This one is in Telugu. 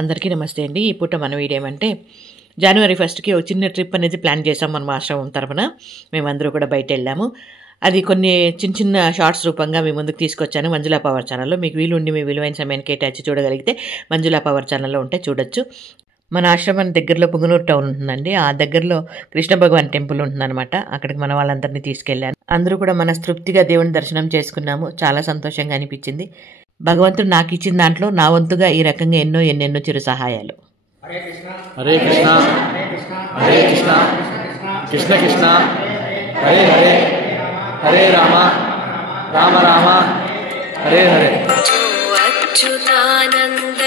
అందరికీ నమస్తే అండి. ఈ పూట మన వీడియో ఏమంటే జనవరి 1కి ఒక చిన్న ట్రిప్ అనేది ప్లాన్ చేసాం మనం ఆశ్రమం తరపున. మేమందరూ కూడా బయట వెళ్ళాము. అది కొన్ని చిన్న చిన్న షార్ట్స్ రూపంగా మీ ముందుకు తీసుకొచ్చాను మంజులా పవర్ ఛానల్లో. మీకు వీలుండి మీ విలువైన సమయాన్ని కేటాయించి చూడగలిగితే మంజులా పవర్ ఛానల్లో ఉంటే చూడొచ్చు. మన ఆశ్రమం దగ్గరలో పుంగనూరు టౌన్ ఉంటుందండి. ఆ దగ్గరలో కృష్ణ భగవాన్ టెంపుల్ ఉంటుందన్నమాట. అక్కడికి మన వాళ్ళందరినీ తీసుకెళ్ళాను. అందరూ కూడా మనస్తృప్తిగా దేవుని దర్శనం చేసుకున్నాము. చాలా సంతోషంగా అనిపించింది. భగవంతుడు నాకు ఇచ్చిన దాంట్లో నా వంతుగా ఈ రకంగా ఎన్నెన్నో చిరు సహాయాలు. హరే కృష్ణ హరే కృష్ణ కృష్ణ కృష్ణ హరే హరే హరే రామ రామ రామ హరే హరే. అచ్యుతానంద